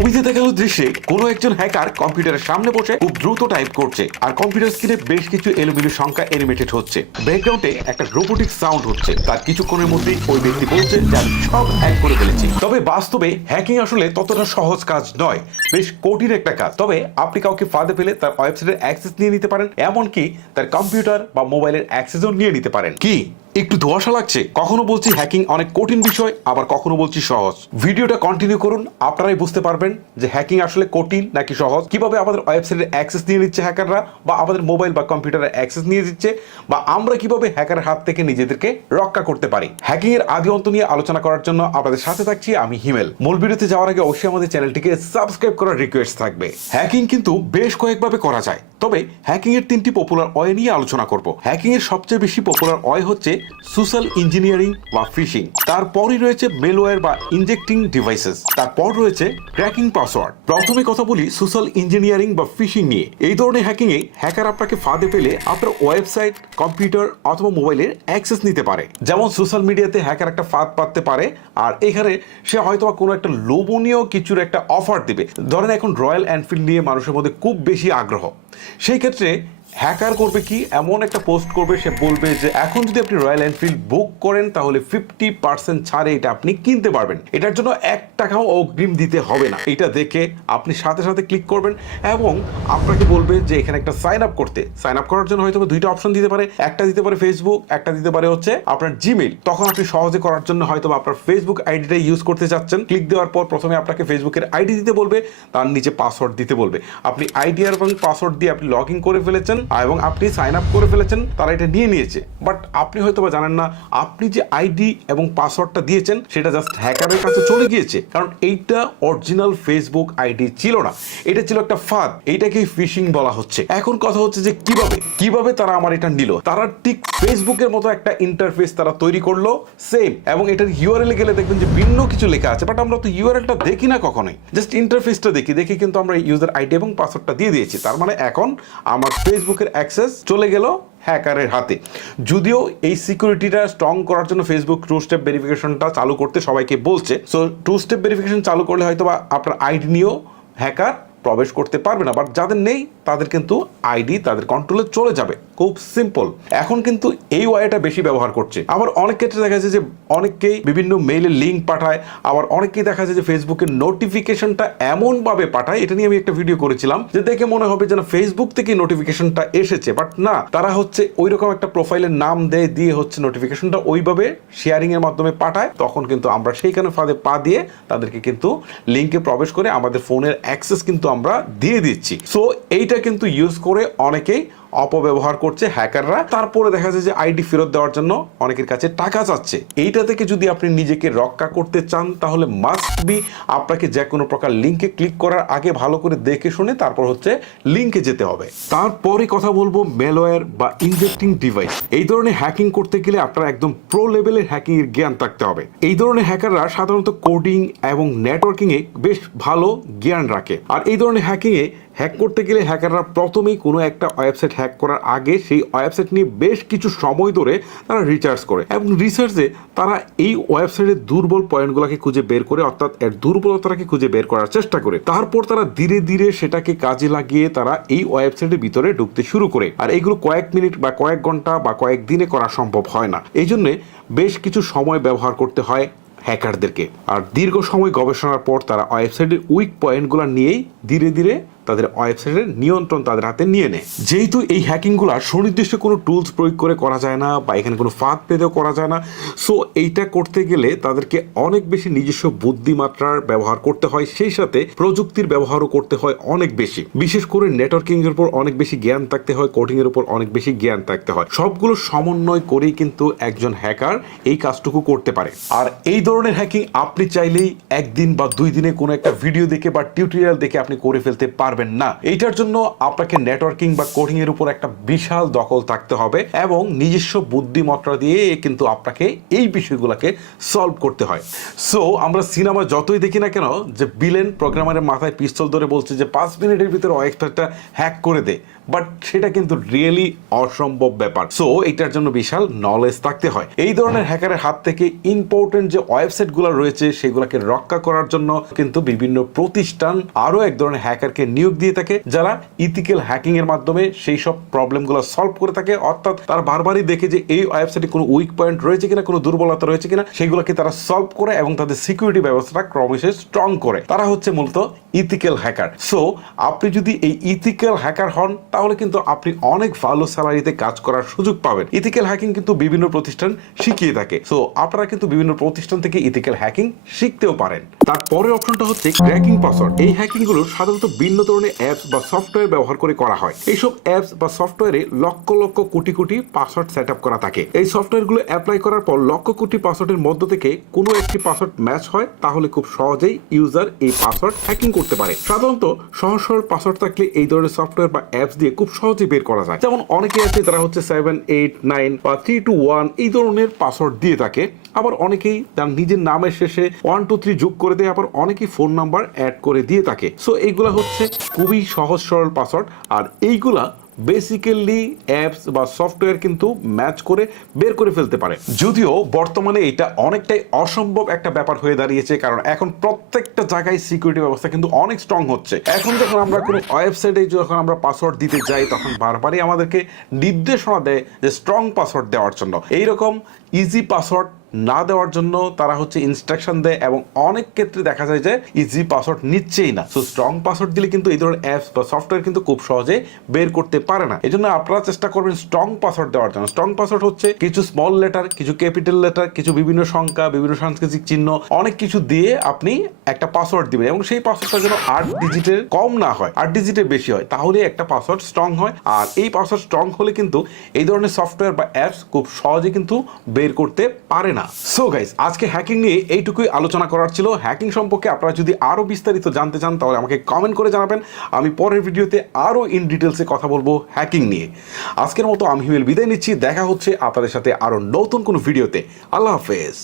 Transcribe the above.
ছবিতে দেখানো দৃশ্যে কোনো একজন হ্যাকার কম্পিউটারের সামনে বসে খুব দ্রুত টাইপ করছে আর কম্পিউটার স্ক্রিনে বেশ কিছু এলোমেলো সংখ্যা অ্যানিমেটেড হচ্ছে। ব্যাকগ্রাউন্ডে একটা রোবোটিক সাউন্ড হচ্ছে। তার কিছুক্ষণের মধ্যেই ওই ব্যক্তি বলছে যে আমি সব হ্যাক করে ফেলেছি। তবে বাস্তবে হ্যাকিং আসলে ততটা সহজ কাজ নয়, বেশ কঠিন একটা কাজ। তবে আপনি কাউকে ফাঁদে ফেলে তার ওয়েবসাইটের অ্যাক্সেস নিয়ে নিতে পারেন, এমনকি তার কম্পিউটার বা মোবাইলের অ্যাক্সেসও নিয়ে নিতে পারেন। কি একটু ধোঁয়াশা লাগছে? কখনো বলছি হ্যাকিং অনেক কঠিন বিষয়, আবার কখনো বলছি সহজ। ভিডিওটা কন্টিনিউ করুন, আপনারাই বুঝতে পারবেন যে হ্যাকিং আসলে কঠিন নাকি সহজ, কিভাবে আমাদের ওয়েবসাইটের অ্যাক্সেস নিয়ে নিচ্ছে হ্যাকাররা, বা আমাদের মোবাইল বা কম্পিউটারের অ্যাক্সেস নিয়ে দিচ্ছে, বা আমরা কিভাবে হ্যাকারের হাত থেকে নিজেদেরকে রক্ষা করতে পারি। হ্যাকিং এর আদি অন্ত নিয়ে আলোচনা করার জন্য আপনাদের সাথে থাকছি আমি হিমেল। মূল ভিডিওতে যাওয়ার আগে অবশ্যই আমাদের চ্যানেলটিকে সাবস্ক্রাইব করার রিকোয়েস্ট থাকবে। হ্যাকিং কিন্তু বেশ কয়েকভাবে করা যায়, তবে হ্যাকিং এর তিনটি পপুলার ওয়ে নিয়ে আলোচনা করব। হ্যাকিং এর সবচেয়ে বেশি পপুলার ওয়ে হচ্ছে সোশ্যাল ইঞ্জিনিয়ারিং বা ফিশিং, তারপরই রয়েছে মেলওয়্যার বা ইনজেক্টিং ডিভাইসেস, তারপর রয়েছে ক্র্যাকিং পাসওয়ার্ড। প্রথমে কথা বলি সোশ্যাল ইঞ্জিনিয়ারিং বা ফিশিং নিয়ে। এই ধরনের হ্যাকিং এ হ্যাকার আপনাকে ফাঁদে ফেলে আপনার ওয়েবসাইট, কম্পিউটার অথবা মোবাইলের অ্যাক্সেস নিতে পারে। যেমন সোশ্যাল মিডিয়াতে হ্যাকার একটা ফাঁদ পাততে পারে, আর এখানে সে হয়তো কোনো একটা লোভনীয় কিছুর একটা অফার দিবে। ধরেন এখন রয়্যাল এনফিল্ড নিয়ে মানুষের মধ্যে খুব বেশি আগ্রহ, সেই ক্ষেত্রে হ্যাকার করবে কি, এমন একটা পোস্ট করবে, সে বলবে যে এখন যদি আপনি রয়্যাল এনফিল্ড বুক করেন তাহলে 50% ছাড়ে এটা আপনি কিনতে পারবেন, এটার জন্য 1 টাকাও অগ্রিম দিতে হবে না। এটা দেখে আপনি সাথে সাথে ক্লিক করবেন এবং আপনাকে বলবে যে এখানে একটা সাইন আপ করতে। সাইন আপ করার জন্য হয়তো দুইটা অপশন দিতে পারে, একটা দিতে পারে ফেসবুক, একটা দিতে পারে হচ্ছে আপনার জিমেইল। তখন আপনি সহজে করার জন্য হয়তো আপনার ফেসবুক আইডিটা ইউজ করতে চাচ্ছেন। ক্লিক দেওয়ার পর প্রথমে আপনাকে ফেসবুকের আইডি দিতে বলবে, তার নিচে পাসওয়ার্ড দিতে বলবে। আপনি আইডি এবং পাসওয়ার্ড দিয়ে আপনি লগ ইন করে ফেলেছেন এবং আপনি সাইন আপ করে ফেলেছেন, তারা এটা নিয়ে নিয়েছে। বাট আপনি হয়তো বা জানেন না আপনি যে আইডি এবং পাসওয়ার্ডটা দিয়েছেন সেটা জাস্ট হ্যাকারের কাছে চলে গিয়েছে, কারণ এইটা অরিজিনাল ফেসবুক আইডি ছিল না, এটা ছিল একটা ফাঁদ। এইটাকেই ফিশিং বলা হচ্ছে। এখন কথা হচ্ছে যে কিভাবে তারা আমার এটা নিল। তারা ঠিক ফেসবুকের মতো একটা ইন্টারফেস তারা তৈরি করলো সেম, এবং এটার ইউআরএল এ গেলে দেখবেন যে ভিন্ন কিছু লেখা আছে, বাট আমরা তো ইউআরএলটা দেখি না কখনোই, জাস্ট ইন্টারফেসটা দেখি কিন্তু আমরা ইউজার আইডি এবং পাসওয়ার্ডটা দিয়ে দিয়েছি। তার মানে এখন আমার ফেসবুকের অ্যাক্সেস চলে গেল হ্যাকারের হাতে। যদিও এই সিকিউরিটিটা স্ট্রং করার জন্য ফেসবুক 2 স্টেপ ভেরিফিকেশনটা চালু করতে সবাইকে বলছে। সো 2 স্টেপ ভেরিফিকেশন চালু করলে হয়তো বা আপনার আইডি নিয়েও হ্যাকার প্রবেশ করতে পারবে না, বাট যাদের নেই তাদের কিন্তু আইডি তাদের কন্ট্রোলে চলে যাবে। খুব সিম্পল। এখন কিন্তু এই ওয়েটা বেশি ব্যবহার করছে। আবার অনেক ক্ষেত্রে দেখা যায় যে অনেকেই বিভিন্ন মেইলের লিঙ্ক পাঠায়, আবার অনেকেই দেখা যায় যে ফেসবুকের নোটিফিকেশনটা এমনভাবে পাঠায়, এটা নিয়ে আমি একটা ভিডিও করেছিলাম, যে দেখে মনে হবে যেন ফেসবুক থেকে নোটিফিকেশনটা এসেছে, বাট না, তারা হচ্ছে ওইরকম একটা প্রোফাইলের নাম দিয়ে হচ্ছে নোটিফিকেশনটা ওইভাবে শেয়ারিং এর মাধ্যমে পাঠায়। তখন কিন্তু আমরা সেইখানে ফাঁদে পা দিয়ে তাদেরকে কিন্তু লিঙ্কে প্রবেশ করে আমাদের ফোনের অ্যাক্সেস কিন্তু আমরা দিয়ে দিচ্ছি। সো এইটা কিন্তু ইউজ করে অনেকেই অপব্যবহার করছে হ্যাকাররা। তারপরে দেখা যায় যে আইডি ফেরত দেওয়ার জন্য অনেকের কাছে টাকা চাচ্ছে। এইটা থেকে যদি আপনি নিজেকে রক্ষা করতে চান তাহলে মাস্ট বি আপনাকে যে কোনো প্রকার লিঙ্কে ক্লিক করার আগে ভালো করে দেখে শুনে তারপর হচ্ছে লিঙ্কে যেতে হবে। তারপরে কথা বলবো মেলওয়্যার বা ইনজেক্টিং ডিভাইস। এই ধরনের হ্যাকিং করতে গেলে আপনার একদম প্রো লেভেলের হ্যাকিং এর জ্ঞান থাকতে হবে। এই ধরনের হ্যাকাররা সাধারণত কোডিং এবং নেটওয়ার্কিং এ বেশ ভালো জ্ঞান রাখে। আর এই ধরনের হ্যাকিং এ হ্যাক করতে গেলে হ্যাকাররা প্রথমেই কোনো একটা ওয়েবসাইট হ্যাক করার আগে সেই ওয়েবসাইট নিয়ে বেশ কিছু সময় ধরে তারা রিসার্চ করে, এবং রিসার্চে তারা এই ওয়েবসাইটের দুর্বল পয়েন্টগুলোকে খুঁজে বের করে, অর্থাৎ এর দুর্বলতাকে খুঁজে বের করার চেষ্টা করে। তারপর তারা ধীরে ধীরে সেটাকে কাজে লাগিয়ে তারা এই ওয়েবসাইটের ভিতরে ঢুকতে শুরু করে। আর এইগুলো কয়েক মিনিট বা কয়েক ঘন্টা বা কয়েক দিনে করা সম্ভব হয় না, এই জন্যে বেশ কিছু সময় ব্যবহার করতে হয় হ্যাকারদেরকে। আর দীর্ঘ সময় গবেষণার পর তারা ওয়েবসাইটের উইক পয়েন্টগুলো নিয়েই ধীরে ধীরে তাদের ওয়েবসাইটের নিয়ন্ত্রণ তাদের হাতে নিয়ে নেয়। যেহেতু এই হ্যাকিংগুলো সুনির্দিষ্ট কোনো টুলস প্রয়োগ করে করা যায় না, বা এখানে কোনো ফাঁদ পেতেও করা যায় না, সো এইটা করতে গেলে তাদেরকে অনেক বেশি নিজস্ব বুদ্ধিমাত্রার ব্যবহার করতে হয়, সেই সাথে প্রযুক্তির ব্যবহারও করতে হয় অনেক বেশি। বিশেষ করে নেটওয়ার্কিং এর উপর অনেক বেশি জ্ঞান থাকতে হয়, কোডিং এর উপর অনেক বেশি জ্ঞান থাকতে হয়। সবগুলো সমন্বয় করেই কিন্তু একজন হ্যাকার এই কাজটুকু করতে পারে। আর এই ধরনের হ্যাকিং আপনি চাইলেই একদিন বা 2 দিনে কোনো একটা ভিডিও দেখে বা টিউটোরিয়াল দেখে আপনি করে ফেলতে পারবেন না। এইটার জন্য আপনাকে নেটওয়ার্কিং বা কোডিং এর উপর একটা বিশাল দখল থাকতে হবে, এবং নিজস্ব বুদ্ধিমত্তা দিয়ে কিন্তু আপনাকে এই বিষয়গুলোকে সলভ করতে হয়। সো আমরা সিনেমা যতই দেখি না কেন যে ভিলেন প্রোগ্রামারের মাথায় পিস্তল ধরে বলছে যে 5 মিনিটের ভিতরে ওয়েবসাইটটা হ্যাক করে দে, বাট সেটা কিন্তু রিয়েলি অসম্ভব ব্যাপার। সো এটার জন্য বিশাল নলেজ থাকতে হয়। এই ধরনের হ্যাকারের হাত থেকে ইম্পর্টেন্ট যে ওয়েবসাইট গুলো রয়েছে সেগুলোকে রক্ষা করার জন্য কিন্তু বিভিন্ন প্রতিষ্ঠান আরো এক ধরনের হ্যাকারকে নিয়োগ দিয়ে থাকে, যারা ইথিক্যাল হ্যাকিং এর মাধ্যমে সেই সব প্রবলেম গুলো সলভ করে থাকে। অর্থাৎ তারা বারবারই দেখে যে এই ওয়েবসাইটে কোনো উইক পয়েন্ট রয়েছে কিনা, কোনো দুর্বলতা রয়েছে কিনা, সেগুলোকে তারা সলভ করে এবং তাদের সিকিউরিটি ব্যবস্থাটা ক্রমশই স্ট্রং করে। তারা হচ্ছে মূলত ইথিক্যাল হ্যাকার। সো আপনি যদি এই ইথিক্যাল হ্যাকার হন তাহলে কিন্তু আপনি অনেক ভালো স্যালারিতে কাজ করার সুযোগ পাবেন। ইথিক্যাল হ্যাকিং কিন্তু বিভিন্ন প্রতিষ্ঠান শিখিয়ে থাকে। সো আপনারা কিন্তু বিভিন্ন প্রতিষ্ঠান থেকে ইথিক্যাল হ্যাকিং শিখতেও পারেন। তারপরের অপশনটা হচ্ছে ক্র্যাকিং পাসওয়ার্ড। এই হ্যাকিং গুলো সাধারণত ভিন্ন ধরনের অ্যাপস বা সফটওয়্যার ব্যবহার করে করা হয়। এইসব অ্যাপস বা সফটওয়্যারে lakh lakh crore crore password set up করা থাকে। এই সফটওয়্যার গুলো অ্যাপ্লাই করার পর লক্ষ কোটি পাসওয়ার্ডের মধ্য থেকে কোনো একটি পাসওয়ার্ড ম্যাচ হয়, তাহলে খুব সহজেই ইউজার এই পাসওয়ার্ড হ্যাকিং করতে পারে। সাধারণত সহজ সরল পাসওয়ার্ড থাকলে এই ধরনের সফটওয়্যার বা অ্যাপস দিয়ে খুব সহজেই বের করা যায়। যেমন অনেকে আছে তারা হচ্ছে 7, 8, 9 বা 3, 2, 1 এই ধরনের পাসওয়ার্ড দিয়ে থাকে। আবার অনেকেই তার নিজের নামের শেষে 1, 2, 3 যোগ করে দেয়, আবার অনেকেই ফোন নাম্বার অ্যাড করে দিয়ে থাকে। সো এইগুলা হচ্ছে খুবই সহজ সরল পাসওয়ার্ড, আর এইগুলা বেসিক্যালি অ্যাপস বা সফটওয়্যার কিন্তু ম্যাচ করে বের করে ফেলতে পারে। যদিও বর্তমানে এটা অনেকটাই অসম্ভব একটা ব্যাপার হয়ে দাঁড়িয়েছে, কারণ এখন প্রত্যেকটা জায়গায় সিকিউরিটি ব্যবস্থা কিন্তু অনেক স্ট্রং হচ্ছে। এখন যখন আমরা কোনো ওয়েবসাইটে যখন আমরা পাসওয়ার্ড দিতে যাই তখন বারবারই আমাদেরকে নির্দেশনা দেয় যে স্ট্রং পাসওয়ার্ড দেওয়ার জন্য। এইরকম ইজি পাসওয়ার্ড না দেওয়ার জন্য তারা হচ্ছে ইনস্ট্রাকশন দেয়, এবং অনেক ক্ষেত্রে দেখা যায় যে ইজি পাসওয়ার্ড নিচ্ছেই না। সো স্ট্রং পাসওয়ার্ড দিলে কিন্তু এই ধরনের অ্যাপস বা সফটওয়্যার কিন্তু খুব সহজে বের করতে পারে না। এই জন্য আপনারা চেষ্টা করবেন স্ট্রং পাসওয়ার্ড দেওয়ার জন্য। স্ট্রং পাসওয়ার্ড হচ্ছে কিছু স্মল লেটার, কিছু ক্যাপিটাল লেটার, কিছু বিভিন্ন সংখ্যা, বিভিন্ন সাংস্কৃতিক চিহ্ন, অনেক কিছু দিয়ে আপনি একটা পাসওয়ার্ড দিবেন, এবং সেই পাসওয়ার্ডটা যেন 8 ডিজিটের কম না হয়, 8 ডিজিটের বেশি হয়, তাহলে একটা পাসওয়ার্ড স্ট্রং হয়। আর এই পাসওয়ার্ড স্ট্রং হলে কিন্তু এই ধরনের সফটওয়্যার বা অ্যাপস খুব সহজে কিন্তু বের করতে পারে না। সো গাইস, আজকে হ্যাকিং নিয়ে এইটুকুই আলোচনা করার ছিল। হ্যাকিং সম্পর্কে আপনারা যদি আরো বিস্তারিত জানতে চান তাহলে আমাকে কমেন্ট করে জানাবেন। আমি পরের ভিডিওতে আরো ইন ডিটেলসে কথা বলবো হ্যাকিং নিয়ে। আজকের মতো আমি হিমেল বিদায় নিচ্ছি। দেখা হচ্ছে আপনাদের সাথে আরো নতুন কোনো ভিডিওতে। আল্লাহ হাফেজ।